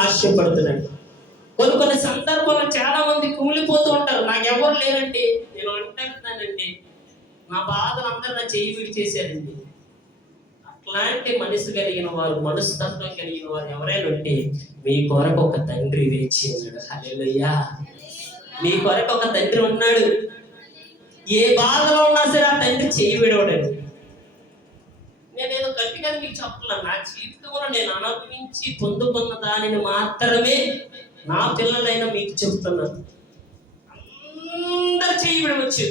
ఆశపడుతున్నాడు. కొన్ని సందర్భాల్లో చాలా మంది కుమిలిపోతూ ఉంటారు. నాకు ఎవరు లేరండి, నేను అంటానండి, నా బాధలు అందరూ నా చేయి విడి చేశారండి. అట్లాంటి మనసు కలిగిన వారు, మనస్తత్వం కలిగిన వారు ఎవరైనా ఉంటే మీ కొరకు ఒక తండ్రి వేచి ఉన్నాడు. హల్లెలూయా. మీ కొరకు ఒక తండ్రి ఉన్నాడు. ఏ బాధలో ఉన్నా సరే ఆ తండ్రి చేయి విడవడండి. నేనేదో గట్టిగా మీకు చెప్పలేను. నా జీవితంలో నేను అనుభవించి పొందుకున్న దానిని మాత్రమే నా పిల్లలైనా మీకు చెప్తున్నాను. అందరు చేయి విడవచ్చు.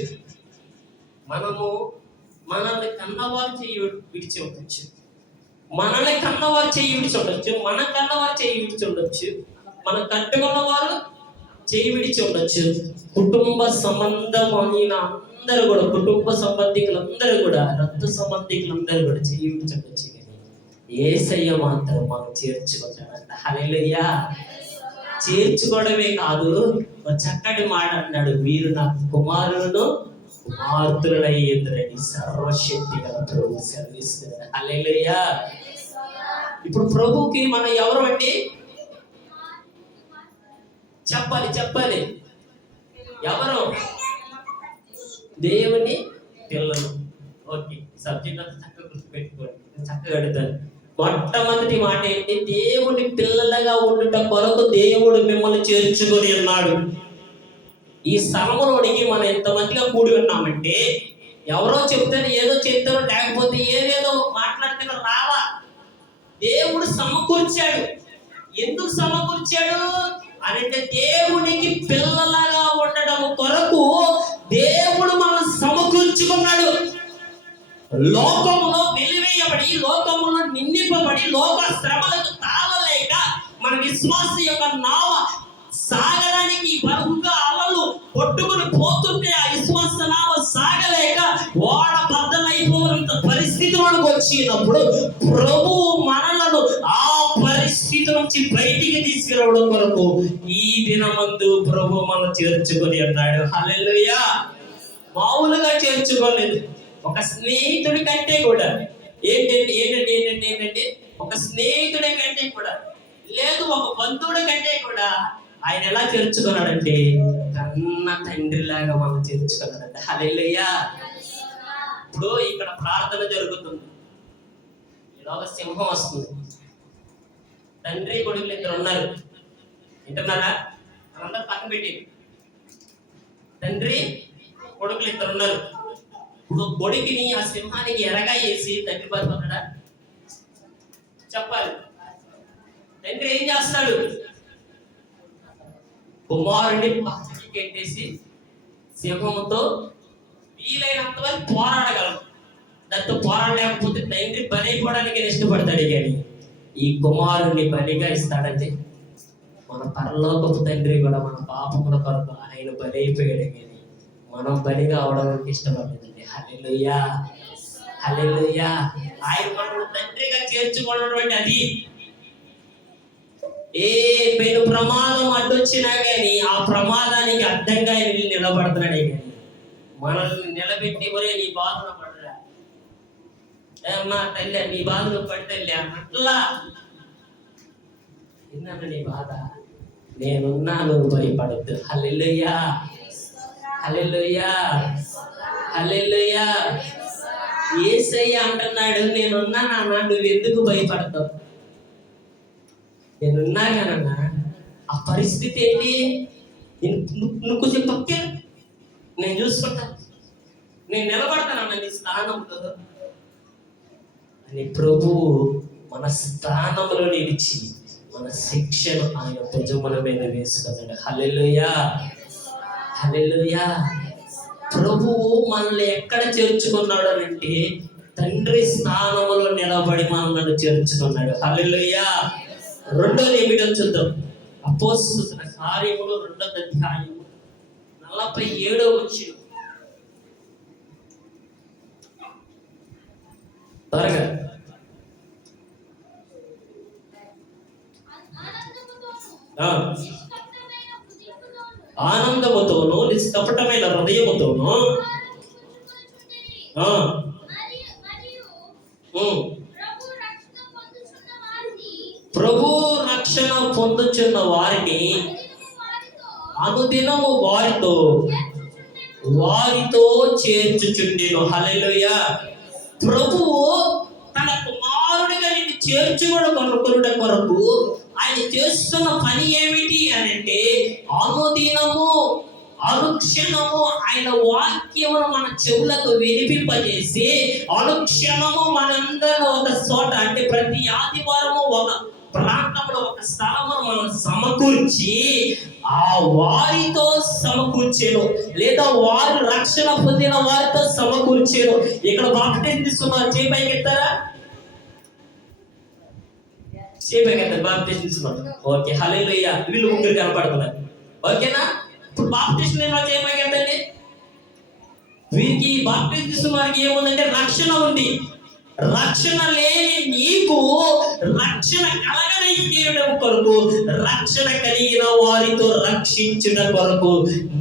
మనల్ని కన్నవారు చేయి విడిచి ఉండొచ్చు, మనల్ని కన్నవారు చేయి విడిచి ఉండొచ్చు, మన కన్నవారు చేయి విడిచి ఉండొచ్చు, మన కట్టుకున్న వారు చేయి విడిచి ఉండొచ్చు. కుటుంబ సంబంధం అయిన అందరూ కూడా, కుటుంబ సంబంధికులందరూ కూడా, రక్త సంబంధికులందరూ కూడా చేయి విడిచి ఉండొచ్చు. కానీ యేసయ్య మాత్రం మనం చేర్చుకుంటాడంట. హల్లెలూయా. చేర్చుకోవడమే కాదు, ఒక చక్కటి మాట అన్నాడు, మీరు నా కుమారులను కుమార్తెలయ్యేందురని సర్వశక్తి గల ప్రభు సెలవిస్తున్నాడు. హల్లెలూయా. ఇప్పుడు ప్రభుకి మనం ఎవరు అండి? చెప్పాలి ఎవరు? దేవుని పిల్లలు. ఓకే, సబ్జెక్ట్ అంతా చక్కగా గుర్తుపెట్టుకోండి, చక్కగా అడుగుతాను. మొట్టమొదటి మాట ఏంటి? దేవుని పిల్లలుగా ఉండటం కొరకు దేవుడు మిమ్మల్ని చేర్చుకొని ఉన్నాడు. ఈ స్థలంలోనికి మనం ఎంతమందిగా కూడి ఉన్నామంటే, ఎవరో చెప్తారు, ఏదో చెప్తారో, లేకపోతే ఏదేదో మాట్లాడితే రావా. దేవుడు సమకూర్చాడు. ఎందుకు సమకూర్చాడు అంటే, దేవునికి పిల్లలుగా ఉండడం కొరకు దేవుడు మనం సమకూర్చుకున్నాడు. లోకములో వెలివేయబడి, లోకములో నిందింపబడి, లోక శ్రమలకు తాళలేక మన విశ్వాస యొక్క నావ సాగడానికి బరువుగా అలలు కొట్టుకుని పోతుంటే, ఆ విశ్వాస నావ సాగలేక ఓడ బద్దలైపోయినంత పరిస్థితి మనకు వచ్చినప్పుడు ప్రభువు మనలను ఆ పరిస్థితి నుంచి బయటికి తీసుకురావడం కొరకు ఈ దినమందు ప్రభు మనం చేర్చుకొని అన్నాడు. హల్లెలూయా. మామూలుగా చేర్చుకోలేదు. ఒక స్నేహితుడి కంటే కూడా ఏంటంటే ఒక స్నేహితుడి కంటే కూడా లేదు, ఒక బంధువుడి కంటే కూడా ఆయన ఎలా చేర్చుకున్నాడంటే, కన్న తండ్రిలాగా మనం చేర్చుకున్నాడంట. హల్లెలూయా. ఇప్పుడు ఇక్కడ ప్రార్థన జరుగుతుంది, ఏదో ఒక సింహం వస్తుంది. తండ్రి కొడుకులు ఇద్దరు ఉన్నారు, వింటున్నారా? అందరూ పక్కన పెట్టి, తండ్రి కొడుకులు ఇద్దరు ఉన్నారు. ఇప్పుడు కొడుకుని ఆ సింహానికి ఎరగా వేసి తండ్రి పడుతున్నాడా? చెప్పాలి. తండ్రి ఏం చేస్తాడు? కుమారుడిని పక్కకి కట్టేసి సింహంతో వీలైనంత వరకు పోరాడగలరు. దాంతో పోరాడలేకపోతే తండ్రి బలైపోవడానికి ఇష్టపడతాడు. కానీ ఈ కుమారుడిని బలిగా ఇస్తాడంటే, మన పరలోకపు తండ్రి కూడా మన పాపముల కొరకు ఆయన బలైపోయాడు. కానీ మనం బలిగా అవడానికి ఇష్టపడలేదండి. హల్లెలూయా. హల్లెలూయా. ఆయన మనం తండ్రిగా చేర్చుకున్నటువంటి అది ఏ పెను ప్రమాదం అడ్డొచ్చినా కానీ ఆ ప్రమాదానికి అడ్డంగా వెళ్ళి నిలబడుతున్నాడే. కానీ మనల్ని నిలబెట్టి, ఒరే నీ బాధను పడరా, ఏమ్మా తల్లి నీ బాధను పడతలే అట్లా, విన్నాను నీ బాధ, నేనున్నాను, భయపడద్దు. హల్లెలూయా. హల్లెలూయా. హల్లెలూయా. యేసయ్య అంటున్నాడు, నేనున్నాను అన్నా, నువ్వు ఎందుకు భయపడతావు? నేనున్నా కానన్నా. ఆ పరిస్థితి ఏంటి? నువ్వు కొంచెం పక్కే, నేను చూసుకుంటా, నేను నిలబడతానన్నా నీ స్థానంలో అని ప్రభువు మన స్థానంలో నిలిచి మన శిక్షను ఆయన భుజముల మీద వేసుకున్నాడు. హల్లెలూయా. హల్లెలూయా. ప్రభువు మనల్ని ఎక్కడ చేర్చుకున్నాడు అంటే, తండ్రి స్థానంలో నిలబడి మనల్ని చేర్చుకున్నాడు. హల్లెలూయా. రెండోది ఏమిటో చూద్దాం. అపోస్తలుల కార్యములు 2వ అధ్యాయం 47వ వచనం. త్వరగా. ఆనందముతోను నిష్కపటమైన హృదయముతోను ప్రభు రక్షణ పొందుచున్న వారిని అనుదినము వారితో చేర్చుచుండెను. హల్లెలూయా. ప్రభువు తన కుమారుడిగా నిన్ను చేర్చుకొనుట కొరకు ఆయన చేస్తున్న పని ఏమిటి అని అంటే, అనుదినము అనుక్షణము ఆయన వాక్యమును మన చెవులకు వినిపింపజేసి, అనుక్షణము మనందరూ ఒక చోట, అంటే ప్రతి ఆదివారము ఒక ప్రాంతంలో ఒక స్థలమును మనం సమకూర్చి ఆ వారితో సమకూర్చేను, లేదా వారు రక్షణ పొందిన వారితో సమకూర్చేను. ఇక్కడ బాప్టిజం తీసుకున్నారు, చేపైకి ఎత్తారా? చేపైకి ఎత్తారు, బాప్టిజం తీసుకున్నారు. ఓకే, హల్లెలూయా. వీళ్ళు ముగ్గురు కనపడుతున్నారు. ఓకేనా? ఇప్పుడు బాప్టిజం చేపైకి ఎత్తండి. వీరికి బాప్టిజం తీసుకున్న వారికి ఏముందంటే రక్షణ ఉంది. రక్షణ లేని నీకు రక్షణ కలగడం కొరకు, రక్షణ కలిగిన వారితో రక్షించిన కొరకు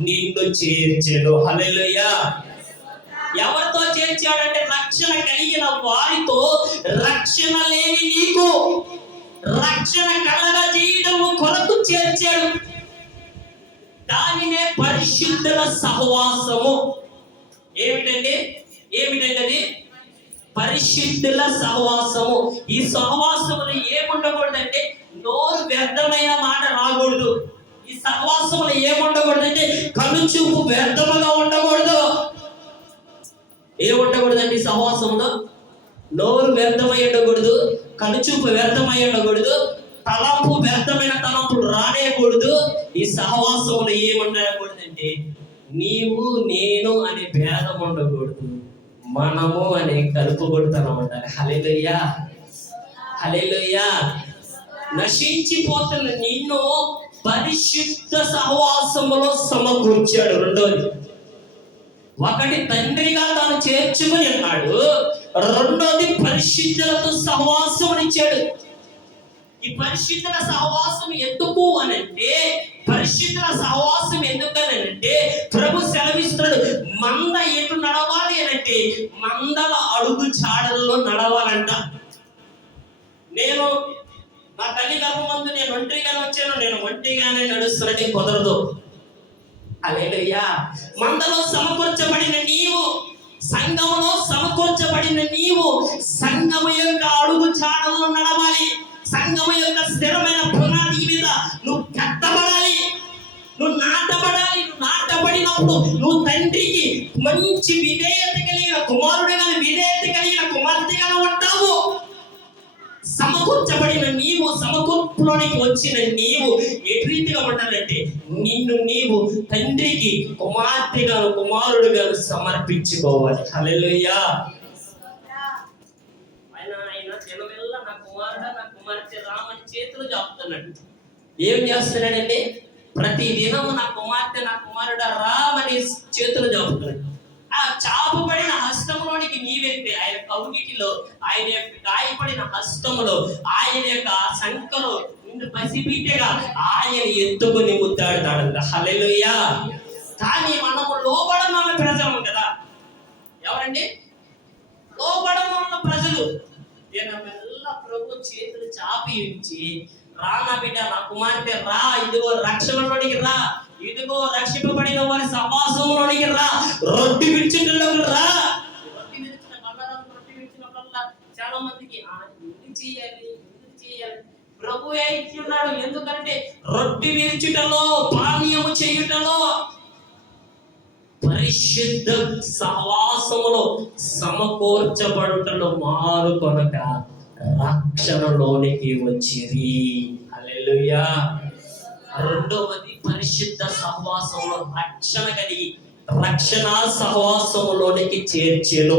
నిన్ను చేర్చెను. హల్లెలూయా. ఎవరితో చేర్చాడంటే రక్షణ కలిగిన వారితో. రక్షణ లేని నీకు రక్షణ కలగజేయడం కొరకు చేర్చాడు. దానినే పరిశుద్ధుల సహవాసము. ఏమిటండి అది? పరిశుద్ధుల సహవాసము. ఈ సహవాసములు ఏముండకూడదంటే, నోరు వ్యర్థమైన మాట రాకూడదు. ఈ సహవాసములు ఏముండకూడదంటే, కనుచూపు వ్యర్థముగా ఉండకూడదు. ఏముండకూడదండి సహవాసంలో? నోరు వ్యర్థమై ఉండకూడదు, కనుచూపు వ్యర్థమై ఉండకూడదు, తలంపు వ్యర్థమైన తలంపులు రానేయకూడదు. ఈ సహవాసంలో ఏముండకూడదంటే, నీవు నేను అనే భేదం ఉండకూడదు, మనము అనే కలుపుకొడతాను అంటారు. హల్లెలూయా, హల్లెలూయా. నశించిపోతున్న నిన్ను పరిశుద్ధ సహవాసములో సమకూర్చాడు. రెండోది, ఒకటి తండ్రిగా తాను చేర్చుకుని అన్నాడు. రెండోది పరిశుద్ధులతో సహవాసం ఇచ్చాడు. ఈ పరిశుద్ధుల సహవాసం ఎందుకు అనంటే, పరిశుద్ధుల సహవాసం ఎందుకనంటే, ప్రభు సెలవిస్తున్నాడు, మంద ఎటు నడవాలి అనంటే మందల అడుగు చాడల్లో నడవాలంట. నేను నా తల్లి గర్భమందు నేను ఒంటరిగానే వచ్చాను, నేను ఒంటరిగానే నడుస్తున్నట్టు కుదరదు. హల్లెలూయా. మందలో సమకూర్చబడిన నీవు, సంఘములో సమకూర్చబడిన నీవు సంఘము యొక్క అడుగు చాడల్లో నడవాలి. సంఘము యొక్క స్థిరమైన పునాది మీద నువ్వు కట్టబడాలి, నువ్వు నాటబడాలి. నువ్వు నాటబడినప్పుడు నువ్వు తండ్రికి మంచి విధేయత కలిగిన కుమారుడిగా, విధేయత కలిగిన కుమార్తెగా ఉంటావు. సమకూర్చబడిన నీవు, సమకూర్పులోనికి వచ్చిన నీవు ఎటు రీతిగా ఉండాలంటే, నిన్ను నీవు తండ్రికి కుమార్తెగా, కుమారుడుగా సమర్పించుకోవాలి. హల్లెలూయా. ఆయన జనమెల్లా నా కుమారుడా, నా కుమార్తె రామని చేతులు చాపుతున్నాడు. ఏం చేస్తున్నాడండి? ప్రతి దినము నా కుమార్తె, నా కుమారుడా రామని చేతులు చాపుతున్నాడు. ఆ చాపబడిన హస్తంలోనికి నీవెత్తే ఆయన కౌగిటిలో, ఆయన యొక్క గాయపడిన హస్తములో, ఆయన యొక్క సంకలో నిన్ను పసిబిడ్డగా ఆయన ఎత్తుకుని ముద్దాడుతాడంట. హల్లెలూయా. కానీ మనము లోబడమన్న ప్రజలు కదా. ఎవరండి? లోబడమన్న ప్రజలు. ప్రభు చేతులు చాపి ఉంచి, రా నా బిడ్డ, నా కుమార్తె రా, ఇదిగో రక్షణలోనికి రా, ఇదిగో రక్షింపబడిన వారి సమాసంలోనికి రా, రొట్టె విడిచినలోకి రా. రొట్టె విడిచినప్పుడల్లా చాలా మందికి ఎందుకు చేయాలి ప్రభువే ఇచ్చున్నాడు. ఎందుకంటే రొట్టె విరిచుటలో, పానీయము చేయుటలో, పరిశుద్ధ సహవాసములో సమకూర్చబడుటలో మారు కొనక రక్షణలోనికి వచ్చిరి. హల్లెలూయా. రెండవది, పరిశుద్ధ సహవాసంలో రక్షణ కలిగి రక్షణ సహవాసంలోనికి చేర్చెను.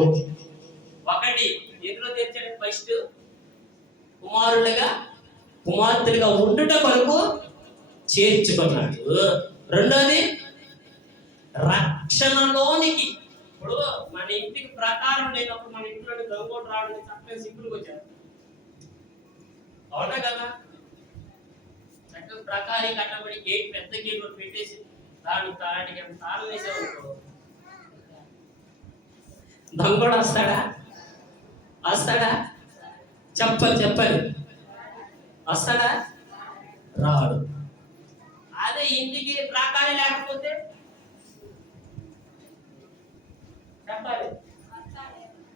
ఒకటి ఎందులో చేర్చాడు? ఫస్ట్ కుమారులుగా, కుమార్తెలుగా ఉండుట కొరకు చేర్చుకున్నాడు. రెండోది రక్షణలోనికి. ఇప్పుడు మన ఇంటికి ప్రకారం లేనప్పుడు మన ఇంట్లో దొంగోడు రావడానికి చక్కగా సింపుల్గా వచ్చారు, అవునా కదా? చక్కగా ప్రకారం కట్టబడి గేట్, పెద్ద గేట్ పెట్టేసి తాళం వేసేవాడు, దొంగోడు వస్తాడా? వస్తాడా? చెప్పాలి వస్తాడా? రాడు. అదే ఇంటికి ప్రాకారం లేకపోతే చెప్పాలి,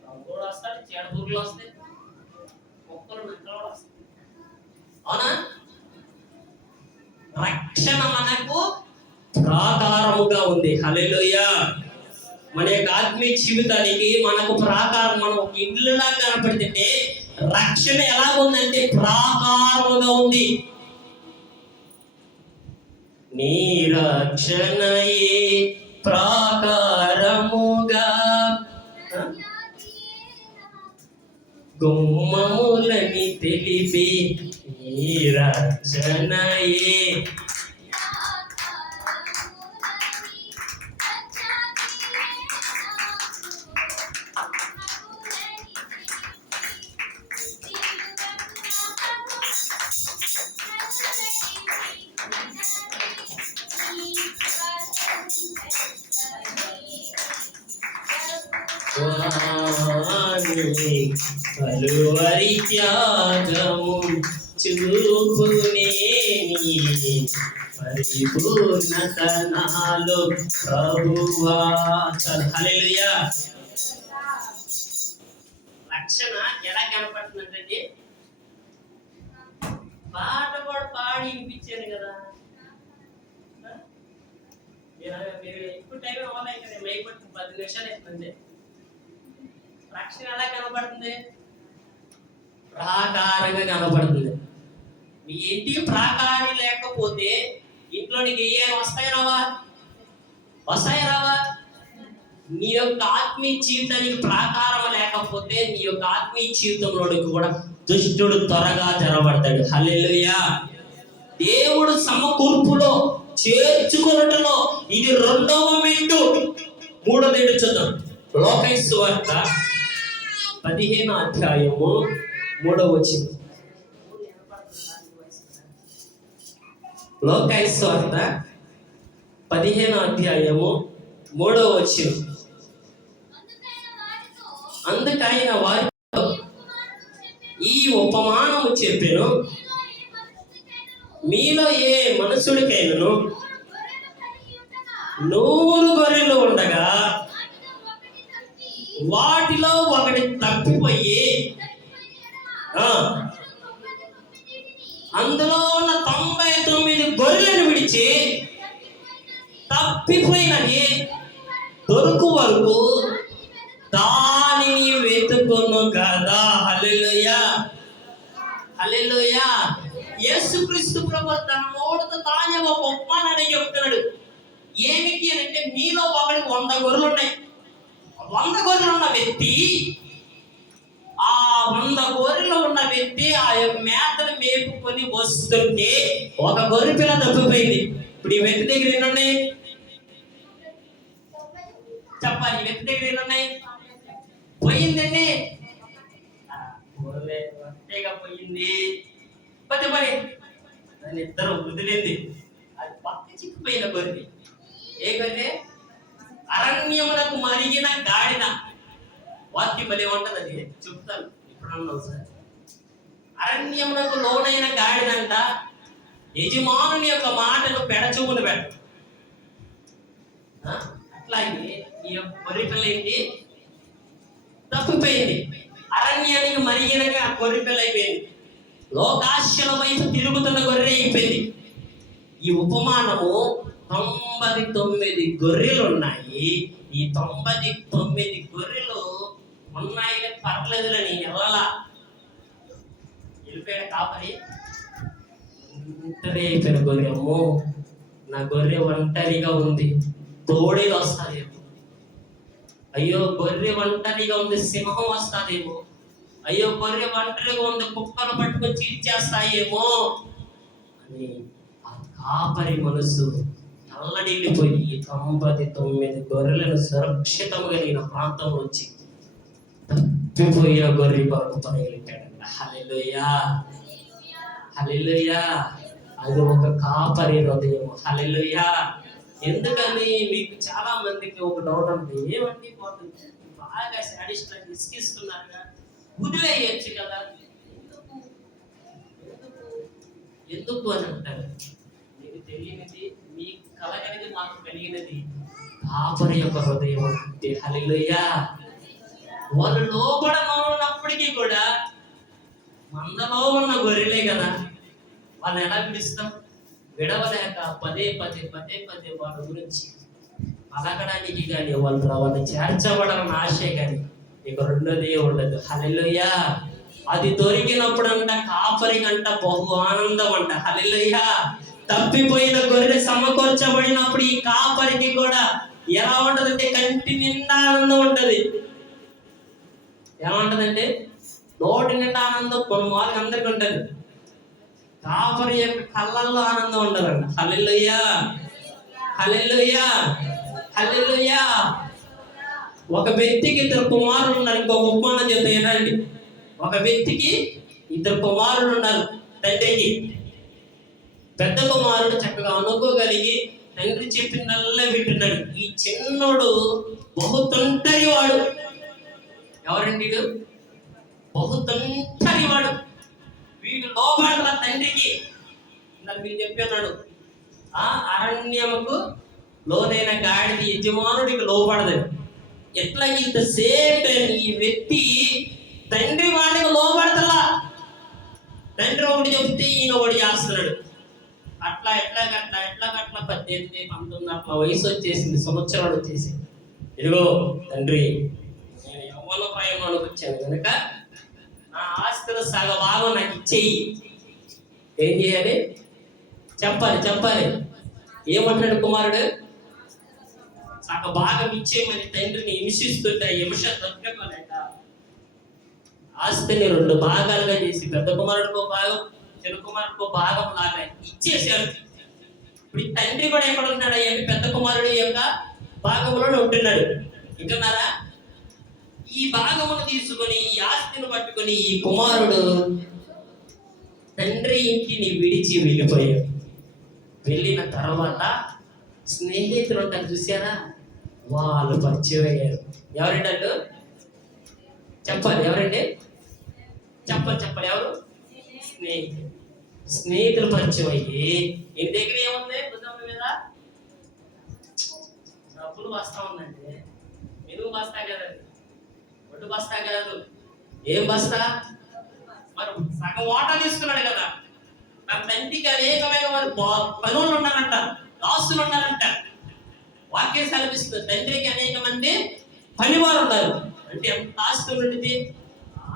రంగులు వస్తాడు, చెడపురుగులు వస్తాయి, కుక్కలు నక్కలు వస్తాయి. అవునా? రక్షణ మనకు ప్రాకారముగా ఉంది. హల్లెలూయా. మన యొక్క ఆత్మీయ జీవితానికి మనకు ప్రాకారం, మనం ఒక ఇల్లులా కనపడితే రక్షణ ఎలా ఉందంటే ప్రాకారముగా ఉంది. నీ రక్షణయే ప్రాకారముగా గుమ్మములని తెలిపి నీ రక్షణయే. కలువరి త్యాగము చూపునే పరిపూర్ణత నాలో ప్రభువా. హల్లెలూయా. రక్షణ ఎలా కనపడుతుందంటే పాట కూడా పాడి వినిపించాను కదా. మీరు ఎక్కువ టైం అవ్వాలి కదా, మైపట్టు 10 నిమిషాలు అవుతుంది. రక్షణ ఎలా కనపడుతుంది? ప్రాకారంగా కనపడుతుంది. మీ ఇంటికి ప్రాకారం లేకపోతే ఇంట్లోనికి ఏ వస్తాయి రావా? వస్తాయి రావా? నీ యొక్క ఆత్మీయ జీవితానికి ప్రాకారం లేకపోతే నీ యొక్క ఆత్మీయ జీవితంలోనికి కూడా దుష్టుడు త్వరగా తెరబడతాడు. హల్లెలూయా. దేవుడు సమకూర్పులో చేర్చుకొనుటలో ఇది 2వ మెంటు. 3వ చూద్దాం. లోకైసు సువార్త 15వ అధ్యాయము 3వ వచనం. లోకైసు సువార్త 15వ అధ్యాయము 3వ వచనం. అందుకైన వారితో ఈ ఉపమానము చెప్పెను, మీలో ఏ మనుషుడికైనను 100 గొర్రెలు ఉండగా వాటిలో ఒకటి తప్పిపోయి అందులో ఉన్న 99 గొర్రెలను విడిచి తప్పిపోయినది దొరుకు వరకు దానిని వెతుకును కదా. హల్లెలూయా. హల్లెలూయా. యేసుక్రీస్తు ప్రభువు తన నోటితో తానే ఒక ఉపమానాన్ని చెప్తున్నాడు. ఏమిటి అంటే మీలో ఒకరికి 100 గొర్రెలు ఉన్నాయి. 100 గొర్రెలు ఉన్న వ్యక్తి, ఆ 100 గొర్రెలు ఉన్న వ్యక్తి ఆ యొక్క మేతను మేపుకొని వస్తుంటే ఒక గొర్రె పిల్ల తప్పిపోయింది. ఇప్పుడు ఈ వ్యక్తి దగ్గర ఎన్ని ఉన్నాయి? చెప్పాలి. ఈ వ్యక్తి దగ్గర ఎన్ని ఉన్నాయి? పోయిందండి. పోయింది. పది దాని ఇద్దరు వదిలింది. అది పక్క చిక్కిపోయిన గొర్రె. ఏ గొర్రె? అరణ్యమునకు మరిగిన గాడిద. వాక్యం బలి ఉంటది, అది చెప్తాను ఇప్పుడు. సార్, అరణ్యమునకు లోనైన గాడిదంట యజమానుని యొక్క మాటను పెడచూపులు పెట్ట. అట్లాగే ఈ యొక్క గొర్రె పిల్ల ఏంటి? తప్పిపోయింది. అరణ్యానికి మరిగినగా ఆ గొర్రె పిల్ల అయిపోయింది. లోకాశల వైపు తిరుగుతున్న గొర్రె అయిపోయింది. ఈ ఉపమానము 99 గొర్రెలు ఉన్నాయి. ఈ 99 గొర్రెలు ఉన్నాయి పర్లేదులని ఎవరలా వెళ్ళిపోయాడు కాపరి. ఒంటరి అయిపోయిన గొర్రె, అమ్మో నా గొర్రె ఒంటరిగా ఉంది, తోడే వస్తాదేమో. అయ్యో గొర్రె ఒంటరిగా ఉంది, సింహం వస్తాదేమో. అయ్యో గొర్రె ఒంటరిగా ఉంది, కుక్కలు పట్టుకొని చీల్చేస్తాయేమో అని ఆ కాపరి మనసు తల్లడిల్లిపోయి 99 గొర్రెలను సురక్షితంగా కలిగిన ప్రాంతం వచ్చి తప్పిపోయిన గొర్రె కొరకు పరిగెట్టాడంట. హల్లెలూయా. హల్లెలూయా. అది ఒక కాపరి హృదయం. హల్లెలూయా. ఎందుకని మీకు చాలా మందికి ఒక డౌట్ ఉంది, ఏమండి పోతుంది బాగా సాడిస్ట్ ఇసుకిస్తున్నారుగా, వదిలేయచ్చు కదా. ఎందుకు అని అంటారు. మీకు తెలియనిది, మీకు కలగనిది మాకు కలిగినది కాపరి యొక్క హృదయం అంతే. హల్లెలూయా. వాళ్ళు లోబడనప్పటికీ కూడా మందలో ఉన్న గొర్రెలే కదా, వాళ్ళు ఎలా పిలుస్తాం? విడవలేక పదే పదే పదే పదే వాళ్ళ గురించి పలకడానికి కానీ వాళ్ళు చేర్చబడాలని ఆశే కానీ ఇక రెండోది ఉండదు. హల్లెలూయా. అది దొరికినప్పుడంట కాపరికంట బహు ఆనందం అంట. హల్లెలూయా. తప్పిపోయిన గొర్రె సమకూర్చబడినప్పుడు ఈ కాపరికి కూడా ఎలా ఉంటదంటే కంటి నిండా ఆనందం ఉంటది. ఎలా ఉంటదంటే నోటి నిండా ఆనందం కొన్ని వాళ్ళకి అందరికి ఉంటది. కాపరి యొక్క కళ్ళల్లో ఆనందం ఉండాలంట. హల్లెలూయా. హల్లెలూయా. హల్లెలూయా. ఒక వ్యక్తికి ఇద్దరు కుమారులు ఉన్నారు. ఇంకొక ఉపమానం చెప్తానండి. ఒక వ్యక్తికి ఇద్దరు కుమారులు ఉన్నారు. తండ్రికి పెద్ద కుమారుడు చక్కగా అనుకోగలిగి తండ్రి చెప్పినల్లా వింటున్నాడు. ఈ చిన్నోడు బహు తొంటరి వాడు. ఎవరండి? బహు తొంటరి వాడు. వీడు లోబడల తండ్రికి. ఇందాక మీరు చెప్పాడు, అరణ్యముకు లోనైన గాడిది యజమానుడికి లోబడదని. ఎట్లా ఇంత సేమ్ టైం ఈ వ్యక్తి తండ్రి వాడికి లోబడతలా. తండ్రి ఒకటి చెప్తే ఈయన ఒకటి చేస్తున్నాడు. అట్లా 18, 19 అట్లా వయసు వచ్చేసింది, సంవత్సరాలు వచ్చేసింది. ఇదిగో తండ్రి, నేను యవ్వన ప్రాయంలోకి వచ్చాను కనుక నా ఆస్తిలో సగ భాగం నాకు ఇచ్చేయి. ఏం చేయాలి? చెప్పాలి. ఏమంటాడు కుమారుడు? సగ భాగం ఇచ్చేయమని తండ్రిని హింసిస్తుంటే హింస తగ్గలేక ఆస్తిని 2 భాగాలుగా చేసి పెద్ద కుమారుడికో భాగం, చిన్న కుమారుడికో భాగం లాగా ఇచ్చేసాడు. ఇప్పుడు తండ్రి కూడా ఎక్కడ ఉన్నాడు? పెద్ద కుమారుడు యొక్క భాగంలోనే ఉంటున్నాడు. వింటున్నారా? ఈ భాగమును తీసుకొని ఈ ఆస్తిని పట్టుకొని ఈ కుమారుడు తండ్రి ఇంటిని విడిచి వెళ్ళిపోయాడు. వెళ్ళిన తర్వాత స్నేహితులు ఉంటారు చూసారా, వాళ్ళు పరిచయం అయ్యారు. ఎవరండి వాళ్ళు? చెప్పాలి. ఎవరండి? చెప్పాలి. ఎవరు? స్నేహితులు పరిచయం అయ్యి ఇంటి దగ్గర ఏముంది? బుద్ధం మీద డబ్బులు బస్తా ఉందండి. ఎదుగు బస్తా కదండి, ఒడ్డు బస్తా కాదు. ఏం బస్తా? మరి సగం వాటా తీసుకున్నాడు కదా. నా తండ్రికి అనేకమైన వారు పనులు ఉన్నారంట, దాసులు ఉన్నారంట. వాక్యం సెలవిస్తుంది తండ్రికి అనేక మంది పనివారు ఉన్నారు. అంటే ఎంత ఆస్తి ఉండేది?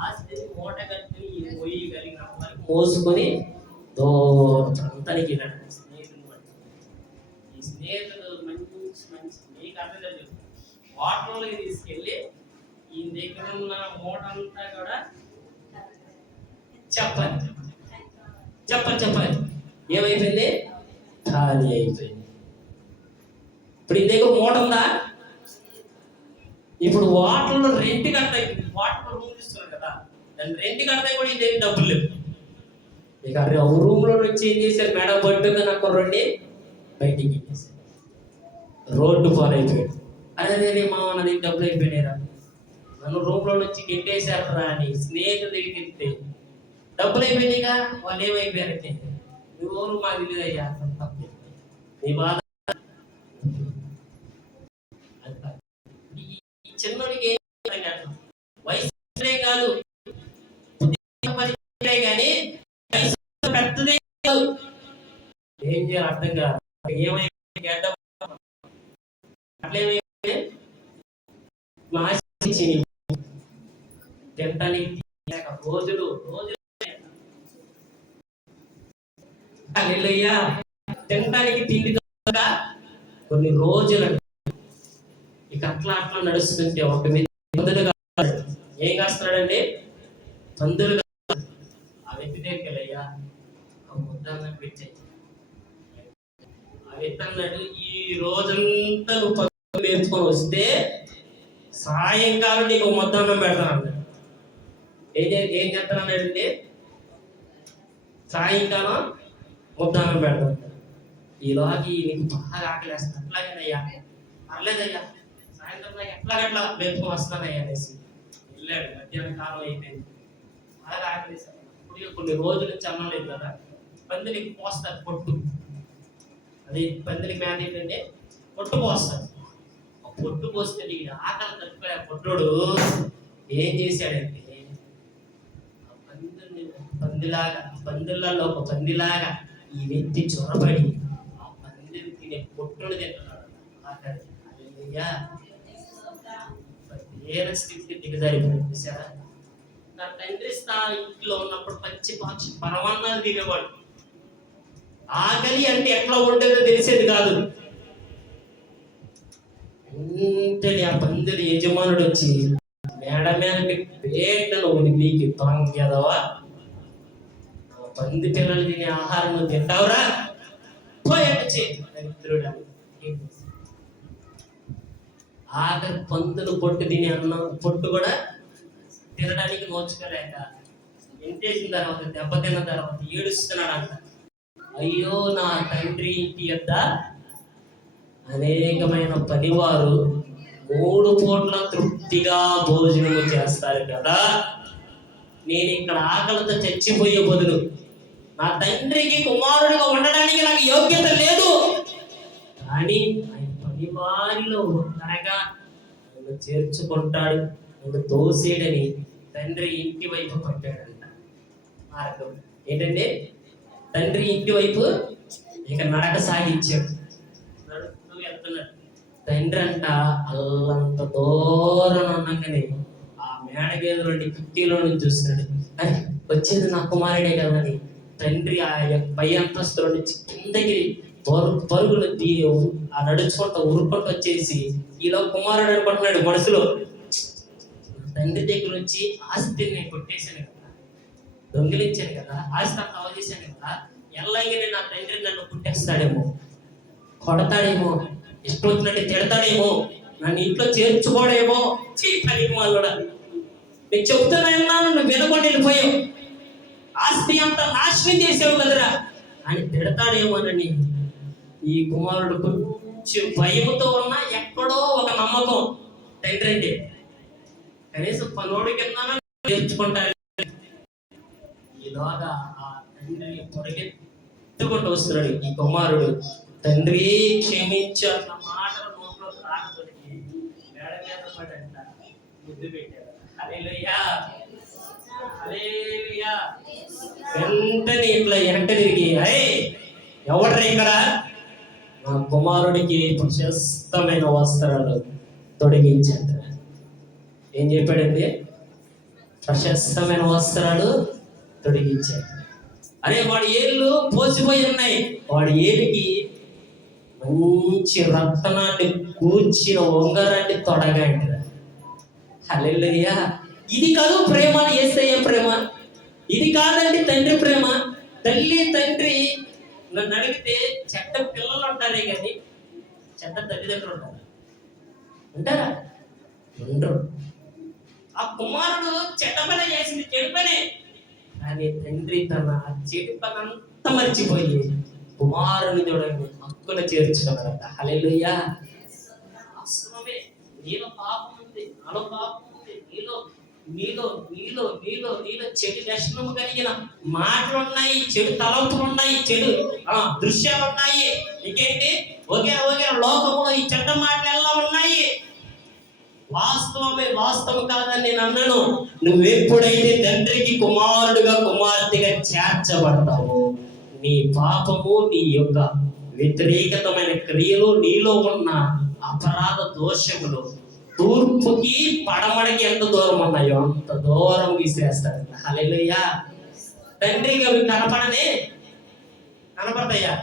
ఆస్తిని మూట కట్టుకుని పోయి కలిగిన వరకు మోసుకొని దూరానికి స్నేహితులు. ఈ స్నేహితులు మంచి మీకు అర్థం లేదు. వాటర్లోకి తీసుకెళ్ళి ఈ దగ్గర ఉన్న మూట అంతా కూడా చెప్పాలి. ఏమైపోయింది? ఖాళీ అయిపోయింది. ఇప్పుడు ఈ దగ్గర మూట ఉందా? ఇప్పుడు వాటర్లో రెంట్ కడతాయి. వాటర్ రూమ్ ఇస్తున్నారు కదా, దాన్ని రెంట్ కడతాయి కూడా ఇదేమి డబ్బులు లేవు. ఇక రూమ్ లో నుంచి ఏం చేశారు? మేడ పట్టుగా నాకు రండి బయటికి రోడ్డు ఫాల్ అయిపోయాడు. అదే మామ నది డబ్బులు అయిపోయినారా, నన్ను రూమ్ లో నుంచి గిట్టేశారు రా అని స్నేహితుల దగ్గరికి వెళ్తే డబ్బులు అయిపోయినాయిగా. వాళ్ళు ఏమైపోయారంటే, నువ్వు మాకు తెలియదయ్యా నీ బాధ. చిన్నోడికి వయసు కాదు, కానీ పెద్దదే కాదు. ఏం చేయాలి అర్థం కాదు. ఏమైంది? అట్లేమైంది? తినటానికి రోజులు తినటానికి తిండి కొన్ని రోజులు. ఇక అట్లా నడుస్తుంటే ఒక మందులుగా ఏం కాస్తున్నాడండి? మందులుగా. ఆ వ్యక్తి దగ్గరయ్యా ముద్దాన్ని పెట్టాయి. ఆ వ్యక్తి అన్నాడు, ఈ రోజంతా నువ్వు పనులు నేర్చుకొని వస్తే సాయంకాలం నీకు ముద్దాన్నం పెడతాను అన్నాడు. ఏం చేస్తానన్నాడండి? సాయంకాలం ముద్దాన్నం పెడతాను. ఈలోకి నీకు బాగా ఆకలేస్తాను. అట్లాగేనయ్యా, పర్లేదయ్యా, సాయంత్రం నాకు ఎట్లాగట్లా మేపుకొని వస్తానయ్యా అనేసి వెళ్ళాడు. మధ్యాహ్నం కాలం అయిపోయింది, బాగా ఆకలేసాను. ఇప్పుడు కొన్ని రోజుల నుంచి అన్నం లేదు కదా, పందిరికి పోస్తారు పొట్టు. అది పందిరికి మేత ఏంటంటే పొట్టు పోస్తారు. ఆ పొట్టు పోస్తే వీడు ఆకలి తట్టుకునే పొట్టుడు ఏం చేశాడంటే ఆ పందిళ్ళలో ఒక పందిలాగా ఈ వ్యక్తి చొరబడి ఆ పందిని తినే పొట్టును తింటున్నాడు. ఆకలి ఏర స్థితికి దిగజారిపోయింది. చూసారా? నా తండ్రి ఇంట్లో ఉన్నప్పుడు పచ్చి పాక్షి పరమాన్నాలు తినేవాడు. ఆకలి అంటే ఎట్లా ఉండేదో తెలిసేది కాదు. వెంటనే ఆ పందిరి యజమానుడు వచ్చి మేడ మీద పేటను మీకు తొంగెదవా, పంది పిల్లలు తినే ఆహారం నువ్వు తింటావురా, పోయొచ్చి దరిద్రుడు. ఆఖరి పందులు పొట్టు తిని అన్నం పొట్టు కూడా తినడానికి నోచుకోలేక ఎంటేసిన తర్వాత దెబ్బతిన్న తర్వాత ఏడుస్తున్నాడంట. అయ్యో నా తండ్రి ఇంటి యొద్ద అనేకమైన పనివారు 3 పూట్ల తృప్తిగా భోజనము చేస్తారు కదా, నేను ఇక్కడ ఆకలితో చచ్చిపోయే బదులు నా తండ్రికి కుమారుడిగా ఉండడానికి నాకు యోగ్యత లేదు, కానీ ఆయన పనివారిలో ఒక్కరగా నన్ను చేర్చుకుంటాడు, నన్ను తోసేడని తండ్రి ఇంటి వైపు పట్టాడంట. మార్గం ఏంటంటే తండ్రి ఇంటి వైపు ఇక నడక సాగించాడు. నడుస్తూ వెళ్తున్నాడు. తండ్రి అంట అల్లంత దూరం ఉండగానే ఆ మేడ మీద నుండి కిటికీలో నుంచి చూస్తున్నాడు. అరే వచ్చేది నా కుమారుడే కదని తండ్రి ఆ పై అంతస్తులో నుంచి కిందకి పరుగులు ఆ నడుచుకుంటూ ఉరుక్కుంటూ వచ్చేసి ఇలా కుమారుడు అనుకుంటున్నాడు మనసులో. తండ్రి దగ్గర నుంచి ఆస్తిని నేను కొట్టేశాను కదా, దొంగిలించాను కదా, ఆస్తి అంతా అవజేశాను కదా, ఎలాగనే నా తండ్రి నన్ను పుట్టేస్తాడేమో, కొడతాడేమో, ఇష్టం వచ్చినట్టు తిడతాడేమో, నన్ను ఇంట్లో చేర్చుకోడేమో, కూడా నేను చెప్తున్నా నువ్వు వినకుండా వెళ్ళిపోయావు, ఆస్తి అంతా నాశనం చేసావు కదరా అని తిడతాడేమోనని ఈ కుమారుడు కొంచెం భయముతో ఉన్నా ఎక్కడో ఒక నమ్మకం తండ్రి అంటే కనీసం పనోడి కింద నేర్చుకుంటాడు. ఇలాగా ఆ తండ్రిని పొరగెత్తుకుంటూ వస్తున్నాడు ఈ కుమారుడు. తండ్రి క్షమించు అన్న మాటలు నోట్లో రాకపోతే మేడ మీద పడంట ముద్దు పెట్టాడు. హల్లెలూయా, హల్లెలూయా. వెంటనే ఇట్లా వెనక తిరిగి ఎవడ్రా ఇక్కడ, నా కుమారుడికి ప్రశస్తమైన వస్త్రాలు తొడిగించాడు. ఏం చెప్పాడండి? ప్రశస్తమైన వస్త్రాలు తొడిగించాడు. అరే వాడి ఏళ్ళు పోసిపోయి ఉన్నాయి, వాడి ఏలికి మంచి రత్నాన్ని కూర్చిన ఉంగరాన్ని తొడగండి. హల్లెలూయా. ఇది కాదు ప్రేమ, యేసయ్య ప్రేమ. ఇది కాదండి తండ్రి ప్రేమ. తల్లి తండ్రి నన్ను అడిగితే చెడ్డ పిల్లలు ఉంటారే కానీ చెడ్డ తల్లిదండ్రులు ఉంటారు ఉంటారా? ఉండరు. ఆ కుమారుడు చెడ్డ పని చేసింది, చెడు పనే, కానీ తండ్రి తన చెడు పని అంతా మర్చిపోయి కుమారుని చూడండి హక్కును చేర్చుకున్నారట. హల్లెలూయా. వాస్తవమే, నీలో పాపం ఉంది, నాలో పాపం ఉంది, నీలో చెడు లక్షణము కలిగిన మాటలు ఉన్నాయి, చెడు తలంపులు ఉన్నాయి, చెడు దృశ్యాలు ఉన్నాయి. ఇంకేంటి ఒకే లోకంలో ఈ చెడ్డ మాటలు ఎలా ఉన్నాయి. వాస్తవమే, వాస్తవం కాదని నేను అన్నాను. నువ్వెప్పుడైతే తండ్రికి కుమారుడుగా కుమార్తెగా చేర్చబడతావో నీ పాపము, నీ యొక్క వ్యతిరేకతమైన క్రియలు, నీలో ఉన్న అపరాధ దోషములు తూర్పుకి పడమడికి ఎంత దూరం ఉన్నాయో అంత దూరం విసిరేస్తాడు. హల్లెలూయా. తండ్రికి అవి కనపడతాయా?